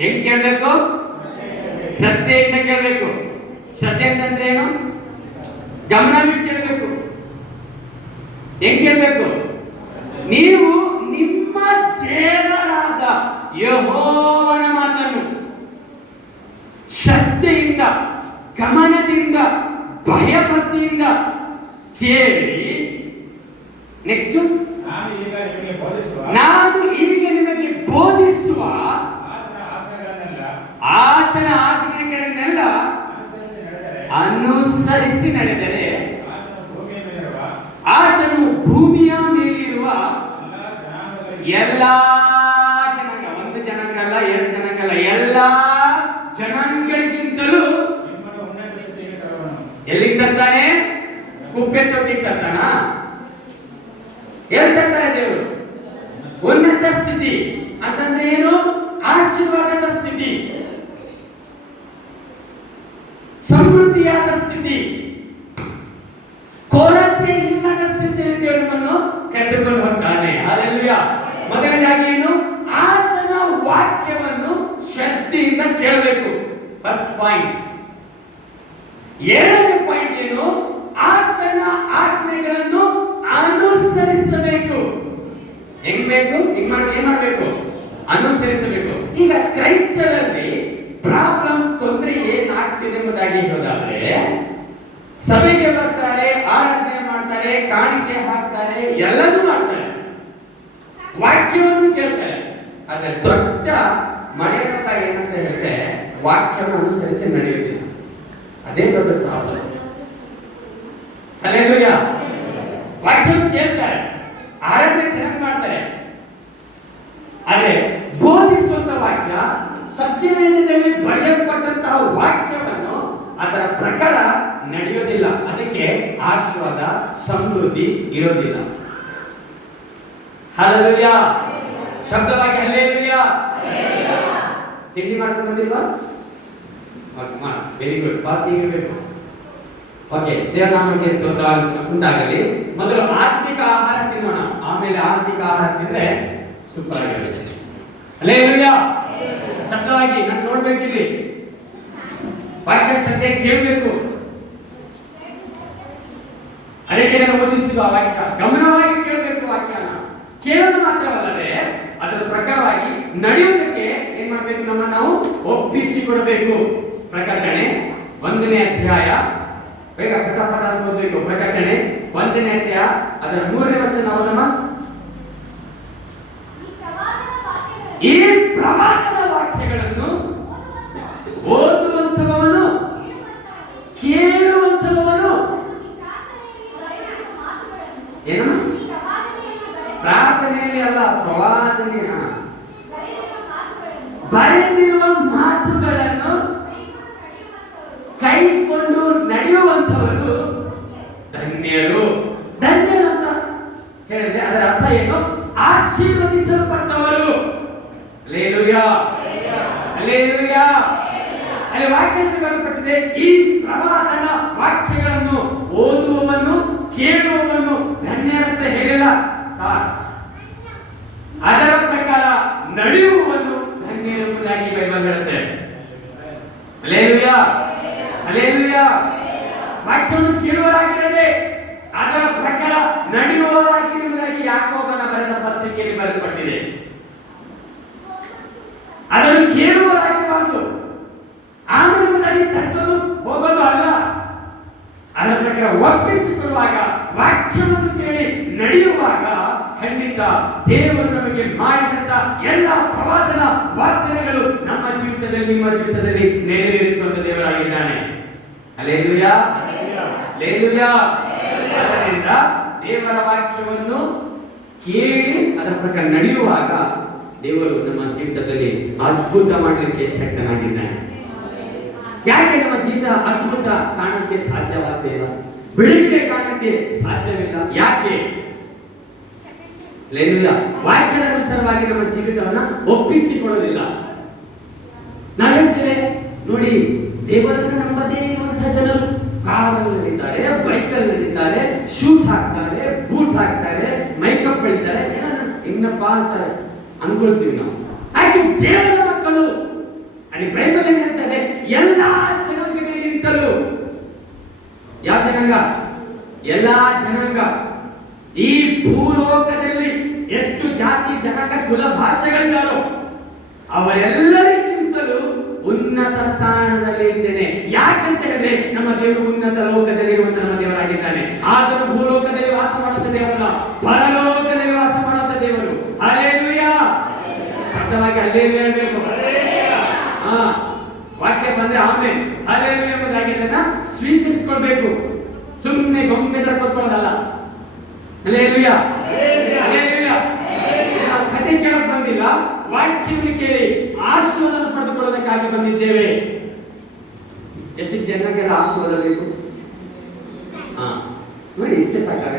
ಹೆಂಗ್ ಕೇಳ್ಬೇಕು? ಶ್ರದ್ಧೆಯಿಂದ ಕೇಳ್ಬೇಕು. ಶ್ರದ್ಧೆ ಅಂತಂದ್ರೆ ಏನು? ಗಮನವಿಟ್ಟು ಕೇಳ್ಬೇಕು. ಹೆಂಗ್ ಕೇಳ್ಬೇಕು? ನೀವು ನಿಮ್ಮ ದೇವರಾದ ಯೆಹೋವನ ಮಾತನ್ನು ಶ್ರದ್ಧೆಯಿಂದ, ಗಮನದಿಂದ, ಭಯಭಕ್ತಿಯಿಂದ ಕೇಳಿ. ನೆಕ್ಸ್ಟ್, ನಾನು ಈಗ ನಿಮಗೆ ಬೋಧಿಸುವ ಆತನ ಆಜ್ಞೆಗಳನ್ನೆಲ್ಲ ಅನುಸರಿಸಿ ನಡೆದರೆ ಆತನು ಭೂಮಿಯ ಮೇಲಿರುವ ಎಲ್ಲಾ ಜನಾಂಗ, ಒಂದು ಜನಾಂಗ ಅಲ್ಲ, ಎರಡು ಜನಾಂಗ ಅಲ್ಲ, ಎಲ್ಲಾ ಜನಾಂಗಗಳಿಗಿಂತಲೂ ಎಲ್ಲಿಗೆ ತರ್ತಾನೆ? ಕುಪ್ಪೆ ತೊಟ್ಟಿಗೆ ತರ್ತಾನ? ಎಲ್ಲಿ ತರ್ತಾರೆ ದೇವರು? ಉನ್ನತ ಸ್ಥಿತಿ ಅಂತಂದ್ರೆ ಏನು? ಆಶೀರ್ವಾದದ ಸ್ಥಿತಿ, ಸಮೃದ್ಧಿಯಾದ ಸ್ಥಿತಿ, ಕೊರತೆ ಇಲ್ಲದ ಸ್ಥಿತಿಯಲ್ಲಿ ದೇವರು ನಮ್ಮನ್ನು ಕರೆದುಕೊಂಡು ಹೋಗ್ತಾನೆ. ಹಲ್ಲೆಲೂಯಾ. ಮೊದಲನೇದಾಗಿ ಏನು? ಆತನ ವಾಕ್ಯವನ್ನು ಶ್ರದ್ಧೆಯಿಂದ ಕೇಳಬೇಕು. First point. ಎರಡನೇ ಪಾಯಿಂಟ್ ಏನು? ಆತನ ಆಜ್ಞೆಗಳನ್ನು ಅನುಸರಿಸಬೇಕು. ಹೆಂಗ್ ಬೇಕು? ಏನ್ ಮಾಡಬೇಕು? ಅನುಸರಿಸಬೇಕು. ಈಗ ಕ್ರೈಸ್ತರಲ್ಲಿ ಪ್ರಾಬ್ಲಮ್, ತೊಂದರೆ ಏನಾಗ್ತಿದೆ ಎಂಬುದಾಗಿ ಹೇಳೋದಾದ್ರೆ, ಸಭೆಗೆ ಬರ್ತಾರೆ, ಆರಾಧನೆ ಮಾಡ್ತಾರೆ, ಕಾಣಿಕೆ ಹಾಕ್ತಾರೆ, ಎಲ್ಲರೂ ಮಾಡ್ತಾರೆ, ವಾಕ್ಯವನ್ನು ಕೇಳ್ತಾರೆ. ಆದ್ರೆ ದೊಡ್ಡ ಮಳೆಯಾಗ ಏನಂತ ಹೇಳಿದ್ರೆ ವಾಕ್ಯವನ್ನು ಅನುಸರಿಸಿ ನಡೆಯುತ್ತಿಲ್ಲ. ಅದೇ ದೊಡ್ಡ ಪ್ರಾಬ್ಲಮ್. ಹಲ್ಲೆಲೂಯಾ. ವಾಕ್ಯವನ್ನು ಕೇಳ್ತಾರೆ, ಆರಾಧನೆ ಚೆನ್ನಾಗಿ ಮಾಡ್ತಾರೆ, ಆದ್ರೆ ಬೋಧಿಸುವಂತ ವಾಕ್ಯ, ಸತ್ಯವೇದದಲ್ಲಿ ಬರೆಯಲ್ಪಟ್ಟಂತಹ ವಾಕ್ಯವನ್ನು ಅದರ ಪ್ರಕಾರ ನಡೆಯೋದಿಲ್ಲ. ಅದಕ್ಕೆ ಆಶೀರ್ವಾದ, ಸಮೃದ್ಧಿ ಇರೋದಿಲ್ಲ. ಹಲ್ಲೆಲೂಯಾ. ಶಬ್ದವಾಗಿ ಹಲ್ಲೆಲೂಯಾ. ತಿಂಡಿ ಮಾಡ್ಕೊಂಡು ಬಂದಿಲ್ವಾ? Very good. ಫಾಸ್ಟಿಂಗ್ ಇರಬೇಕು. ಓಕೆ, ದೇವರ ನಾಮಕ್ಕೆ ಸ್ತೋತ್ರ ಉಂಟಾಗಲಿ. ಮೊದಲು ಆತ್ಮಿಕ ಆಹಾರ ತಿನ್ನೋಣ, ಆಮೇಲೆ ಆತ್ಮಿಕ ಆಹಾರ ತಿಂದ್ರೆ ಸೂಪರ್ ಆಗಿರುತ್ತೆ. ಹಲ್ಲೆಲೂಯಾ. ಶಬ್ದವಾಗಿ ನಾನು ನೋಡ್ಬೇಕಿಲ್ಲಿ, ವಾಕ್ಯ ಸತ್ಯ ಕೇಳಬೇಕು. ಅದಕ್ಕೆ ನಾನು ಓದಿಸಿದ ವಾಕ್ಯ ಗಮನವಾಗಿ ಕೇಳಬೇಕು. ವಾಕ್ಯನ ಕೇಳೋದು ಮಾತ್ರವಲ್ಲದೆ ಅದರ ಪ್ರಕಾರವಾಗಿ ನಡೆಯುವುದಕ್ಕೆ ಏನ್ ಮಾಡ್ಬೇಕು? ನಾವು ಒಪ್ಪಿಸಿಕೊಡಬೇಕು. ಪ್ರಕಟಣೆ 1ನೇ ಅಧ್ಯಾಯ, ಬೇಗ ಪಟಾಪಟ ಓದಬೇಕು. ಪ್ರಕಟಣೆ 1ನೇ ಅಧ್ಯಾಯ ಅದರ 3ನೇ ವಚನ ಓದೋಣ. ಈ ಪ್ರವಾದದ ವಾಕ್ಯಗಳನ್ನು ಓದುವಂತವನು, ಕೇಳುವಂತವನು ಏನು? ಪ್ರಾರ್ಥನೆಯಲ್ಲಿ ಅಲ್ಲ, ಪ್ರವಾದನೆ. ಬರೆದಿರುವ ಮಾತುಗಳನ್ನು ಕೈಕೊಂಡು ನಡೆಯುವಂತವರು ಧನ್ಯರು. ಧನ್ಯರು ಅಂತ ಹೇಳಿದ್ರೆ ಅದರ ಅರ್ಥ ಏನು? ಆಶೀರ್ವದಿಸಲ್ಪಟ್ಟವರು. ಹಲ್ಲೆಲೂಯಾ. ಹಲ್ಲೆಲೂಯಾ. ಅಲ್ಲಿ ವಾಕ್ಯದಲ್ಲಿ ಬರೆಯಲ್ಪಟ್ಟಿದೆ, ಈ ಪ್ರವಾದನ ವಾಕ್ಯಗಳನ್ನು ಓದುವವನು, ಕೇಳುವವನು ಧನ್ಯರಂತ ಹೇಳಿಲ್ಲ ಸಾರ್, ಅದರ ಪ್ರಕಾರ ನಡೆಯುವವನು ಧನ್ಯರೆಂಬುದಾಗಿ ಬೈಬಲ್ ಹೇಳುತ್ತೆ. ಹಲ್ಲೆಲೂಯಾ. ಹಲ್ಲೆಲೂಯಾ. ವಾಕ್ಯವನ್ನು ಕೇಳುವವರಾಗಿರದೆ ಅದರ ಪ್ರಕಾರ ನಡೆಯುವವರಾಗಿರುವುದಾಗಿ ಯಾಕೋಬನ ಬರೆದ ಪತ್ರಿಕೆಯಲ್ಲಿ ಬರೆಯಲ್ಪಟ್ಟಿದೆ. ಅದನ್ನು ಕೇಳುವವರಾಗಿರಬಾರದು, ಆಮೇಲೆ ತಟ್ಟಲು ಹೋಗೋದು ಅಲ್ಲ. ಅದರ ಪ್ರಕಾರ ಒಪ್ಪಿಸಿಕೊಳ್ಳುವಾಗ, ವಾಕ್ಯವನ್ನು ಕೇಳಿ ನಡೆಯುವಾಗ ಖಂಡಿತ ದೇವರು ನಮಗೆ ಮಾಡಿದಂತ ಎಲ್ಲ ಪ್ರವಾದನ ವಾಗ್ದಾನಗಳು ನಮ್ಮ ಜೀವಿತದಲ್ಲಿ, ನಿಮ್ಮ ಜೀವಿತದಲ್ಲಿ ನೆರವೇರಿಸುವಂತ ದೇವರಾಗಿದ್ದಾನೆ. ಹಲ್ಲೆಲೂಯಾ. ಹಲ್ಲೆಲೂಯಾ. ಆದ್ದರಿಂದ ದೇವರ ವಾಕ್ಯವನ್ನು ಕೇಳಿ ಅದರ ಪ್ರಕಾರ ನಡೆಯುವಾಗ ದೇವರು ನಮ್ಮ ಜೀವಿತದಲ್ಲಿ ಅದ್ಭುತ ಮಾಡಲಿಕ್ಕೆ ಶಕ್ತನಾಗಿದ್ದಾನೆ. ಯಾಕೆ ನಮ್ಮ ಜೀವಿತ ಅದ್ಭುತ ಕಾಣಕ್ಕೆ ಸಾಧ್ಯವಾಗ್ತಿಲ್ಲ, ಬಿಡುಗಡೆ ಕಾಣಕ್ಕೆ ಸಾಧ್ಯವಿಲ್ಲ? ಯಾಕೆ? ಹಲ್ಲೆಲೂಯಾ. ವಾಕ್ಯದ ಅನುಸಾರವಾಗಿ ನಮ್ಮ ಜೀವಿತವನ್ನ ಒಪ್ಪಿಸಿಕೊಳ್ಳೋದಿಲ್ಲ. ನಾವು ಹೇಳ್ತೇವೆ ನೋಡಿ, ದೇವರನ್ನ ನಂಬದೇ ಇರುವಂತಹ ಜನರು ಕಾರಲ್ಲಿ ನಡೀತಾರೆ, ಬೈಕಲ್ಲಿ ನಡೀತಾರೆ, ಶೂಟ್ ಹಾಕ್ತಾರೆ, ಬೂಟ್ ಹಾಕ್ತಾರೆ, ಮೈಕಪ್ ಬೆಳಿತಾರೆ, ಏನಪ್ಪ ಅಂತಾರೆ ಅನ್ಕೊಳ್ತೀವಿ ನಾವು. ಯಾಕೆ? ದೇವರ ಮಕ್ಕಳು ಅಲ್ಲಿ ಬೈಬಲ್ ಏನ್ ಹೇಳ್ತದೆ? ಎಲ್ಲಾ ಜನಾಂಗಗಳಿಗಿಂತಲೂ. ಯಾವ ಜನಾಂಗ? ಎಲ್ಲಾ ಜನಾಂಗ. ಈ ಭೂಲೋಕದಲ್ಲಿ ಎಷ್ಟು ಜಾತಿ, ಜನಾಂಗ, ಕುಲ, ಭಾಷೆಗಳಿದ್ದಾರೋ ಅವರೆಲ್ಲರಿಗಿಂತಲೂ ಉನ್ನತ ಸ್ಥಾನದಲ್ಲಿ ಇದ್ದೇನೆ. ಯಾಕಂತ ಹೇಳಿದ್ರೆ ನಮ್ಮ ದೇವರು ಉನ್ನತ ಲೋಕದಲ್ಲಿರುವಂತ ನಮ್ಮ ದೇವರಾಗಿದ್ದಾನೆ. ಆತನು ಭೂಲೋಕದಲ್ಲಿ ವಾಸ ಮಾಡುತ್ತ ದೇವರಲ್ಲ, ಪರಲೋಕದಲ್ಲಿ ವಾಸ ಮಾಡುತ್ತ ದೇವರು. ಹಲ್ಲೆಲೂಯಾ! ಶಬ್ದವಾಗಿ ಹಲ್ಲೆಲೂಯಾ ಹೇಳಬೇಕು. ವಾಕ್ಯ ಬಂದ್ರೆ ಆಮೇಲೆ ಹಲ್ಲೆಲೂಯಾ ಎಂಬುದಾಗಿ ಇದನ್ನ ಸ್ವೀಕರಿಸಿಕೊಳ್ಬೇಕು. ಸುಮ್ಮನೆ ಗೊಂಬೆ ತರ ಕೂತ್ಕೊಳ್ಳೋದಲ್ಲ. ಹಲ್ಲೆಲೂಯಾ! ಹಲ್ಲೆಲೂಯಾ! ಕಥೆ ಕೇಳಕ್ ಬಂದಿಲ್ಲ, ವಾಕ್ಯವನ್ನು ಕೇಳಿ ಆಶೀರ್ವಾದ ಪಡೆದುಕೊಳ್ಳೋದಕ್ಕಾಗಿ ಬಂದಿದ್ದೇವೆ. ಎಷ್ಟು ಜನರಿಗೆಲ್ಲ ಆಶೀರ್ವಾದ ಬೇಕು? ನೋಡಿ, ಇಷ್ಟೇ ಸಾಕಾಗ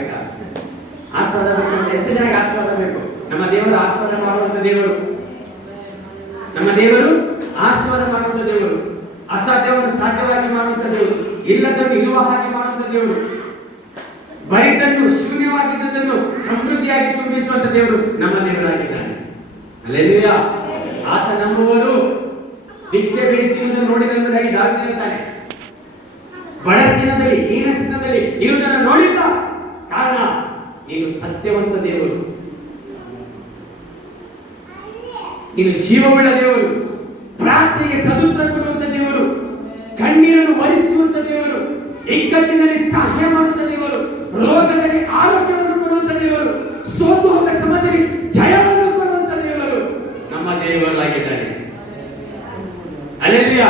ಆಶೀರ್ವಾದ ಬೇಕು. ಎಷ್ಟು ಜನಕ್ಕೆ ಆಶೀರ್ವಾದ ಬೇಕು? ನಮ್ಮ ದೇವರು ಆಶೀರ್ವಾದ ಮಾಡುವಂತ ದೇವರು. ನಮ್ಮ ದೇವರು ಆಶೀರ್ವಾದ ಮಾಡುವಂತ ದೇವರು. ಅಸಾಧ್ಯವನ್ನು ಸಾಧ್ಯವಾಗಿ ಮಾಡುವಂತ ದೇವರು. ಇಲ್ಲದನ್ನು ಇರುವ ಹಾಗೆ ಮಾಡುವಂತ ದೇವರು. ಬರಿದನ್ನು, ಶೂನ್ಯವಾಗಿದ್ದದನ್ನು ಸಮೃದ್ಧಿಯಾಗಿ ತುಂಬಿಸುವಂತ ದೇವರು ನಮ್ಮ ದೇವರಾಗಿದ್ದಾನೆ. ಹಲ್ಲೆಲೂಯಾ! ಆತ ನಂಬುವರು ಭಿಕ್ಷೆ ಬೇಡುತ್ತಿರುವುದನ್ನು ನೋಡಿದಂಬುದಾಗಿ ದಾವೀದನು ಹೇಳ್ತಾನೆ. ಬಡಸ್ತಿನದಲ್ಲಿ, ಹೀನಸ್ತಿನದಲ್ಲಿ ಇರುವುದನ್ನು ನೋಡಿಲ್ಲ. ಕಾರಣ, ನೀನು ಸತ್ಯವಂತ ದೇವರು, ನೀನು ಜೀವವುಳ್ಳ ದೇವರು, ಪ್ರಾರ್ಥನೆಗೆ ಸದುತ್ತರ ಕೊಡುವಂತ ದೇವರು, ಕಣ್ಣೀರನ್ನು ಒರೆಸುವಂತ ದೇವರು, ಇಕ್ಕಟ್ಟಿನಲ್ಲಿ ಸಹಾಯ ಮಾಡುವಂತ ದೇವರು, ರೋಗದಲ್ಲಿ ಆರೋಗ್ಯವನ್ನು ಕೊಡುವಂತ ದೇವರು, ಸೋತು ಹೋದ ಸಮಯದಲ್ಲಿ ಜಯವನ್ನು ಕೊಡುವಂತ ದೇವರು ನಮ್ಮ ದೇವರಾಗಿದ್ದಾನೆ. ಹಲ್ಲೆಲೂಯಾ!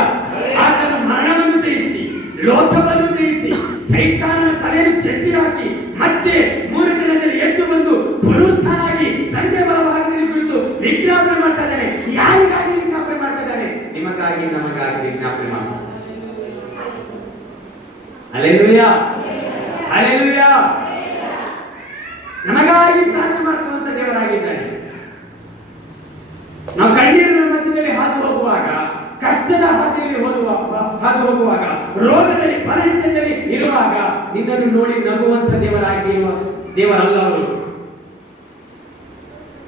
ಆತನ ಮರಣವನ್ನು ಜಯಿಸಿ, ಲೋಕವನ್ನು ಜಯಿಸಿ, ಸೈತಾನನ ತಲೆಯನ್ನು ಚೆಚ್ಚಿ ಹಾಕಿ, ಮತ್ತೆ 3 ದಿನದಲ್ಲಿ ಎದ್ದು ಬಂದು ಪುನರುತ್ಥಾನಾಗಿ ತಂದೆ ಬಲಭಾಗದಲ್ಲಿ ಕುಳಿತು ವಿಜ್ಞಾಪನೆ ಮಾಡ್ತಾ ಇದ್ದಾನೆ. ಯಾರಿಗಾಗಿ ವಿಜ್ಞಾಪನೆ ಮಾಡ್ತಾ ಇದ್ದಾನೆ? ನಿಮಗಾಗಿ, ನಮಗಾಗಿ ವಿಜ್ಞಾಪನೆ ಮಾಡ್ತಾ. ಹಲ್ಲೆಲೂಯಾ! ಹಲ್ಲೆಲೂಯಾ! ನಮಗಾಗಿ ಪ್ರಾರ್ಥನೆ ಮಾಡುವಂತ ದೇವರಾಗಿದ್ದಾನೆ. ನಾವು ಕಣ್ಣೀರಿನ ಮಧ್ಯದಲ್ಲಿ ಹಾದು ಹೋಗುವಾಗ, ಕಷ್ಟದ ಹಾದಿಯಲ್ಲಿ ಹಾದು ಹೋಗುವಾಗ, ರೋಗದಲ್ಲಿ, ಬಲಹೀನತೆಯಲ್ಲಿ ಇರುವಾಗ ನಿನ್ನನ್ನು ನೋಡಿ ನಗುವಂತ ದೇವರಾಗಿರುವ ದೇವರಲ್ಲ ಅವರು.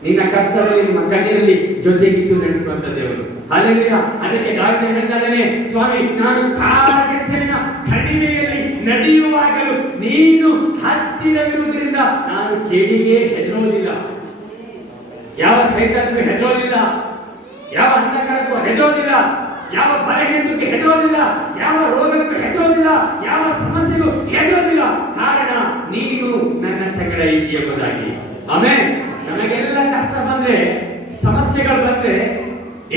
ನಿನ್ನ ಕಷ್ಟದಲ್ಲಿ, ನಿಮ್ಮ ಕಣ್ಣೀರಲ್ಲಿ ಜೊತೆಗಿದ್ದು ನಡೆಸುವಂತ ದೇವರು. ಹಲ್ಲೆಲೂಯಾ! ಅದಕ್ಕೆ ದಾವೀದನು ಹೇಳ್ತಾ ಇದ್ದಾನೆ, ಸ್ವಾಮಿ, ನಾನು ಕಾಲಗಟ್ಟಲಿನ ಕಣಿವೆಯಲ್ಲಿ ನಡೆಯುವಾಗಲೂ ನೀನು ಹತ್ತಿರವಿರುವುದರಿಂದ ನಾನು ಕೇಳಿಗೆ ಹೆದರೋದಿಲ್ಲ. ಯಾವ ಸೈತಾನಕ್ಕೂ ಹೆದರೋದಿಲ್ಲ, ಯಾವ ಅಂಧಕಾರಕ್ಕೂ ಹೆದರೋದಿಲ್ಲ, ಯಾವ ಬಲಹೀನತೆಗೆ ಹೆದರೋದಿಲ್ಲ, ಯಾವ ರೋಗಕ್ಕೂ ಹೆದರೋದಿಲ್ಲ, ಯಾವ ಸಮಸ್ಯೆಗೂ ಹೆದರೋದಿಲ್ಲ. ಕಾರಣ, ನೀನು ನನ್ನ ಸಂಗಡ ಇದ್ದೀ ಎಂಬುದಾಗಿ. ಆಮೇಲೆ ನಮಗೆಲ್ಲ ಕಷ್ಟ ಬಂದ್ರೆ, ಸಮಸ್ಯೆಗಳು ಬಂದ್ರೆ,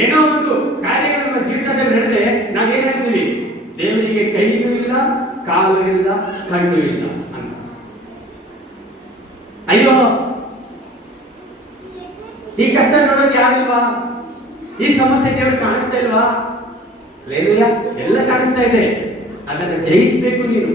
ಏನೋ ಒಂದು ಕಾರ್ಯಗಳು ನಮ್ಮ ಜೀವಿತದಲ್ಲಿ ನಡೆದ್ರೆ ನಾವೇನ್ ಹೇಳ್ತೀವಿ? ದೇವರಿಗೆ ಕೈಯೂ ಇಲ್ಲ, ಕಾಲು ಇಲ್ಲ, ಕಣ್ಣು ಇಲ್ಲ ಅಂತ. ಅಯ್ಯೋ, ಈ ಕಷ್ಟ ನೋಡೋದು ಯಾರಿಲ್ವಾ? ಈ ಸಮಸ್ಯೆ ದೇವರು ಕಾಣಿಸ್ತಾ ಇಲ್ವಾ? ಹಲ್ಲೆಲೂಯಾ! ಎಲ್ಲ ಕಾಣಿಸ್ತಾ ಇದೆ. ಅದನ್ನು ಜಯಿಸಬೇಕು ನೀನು.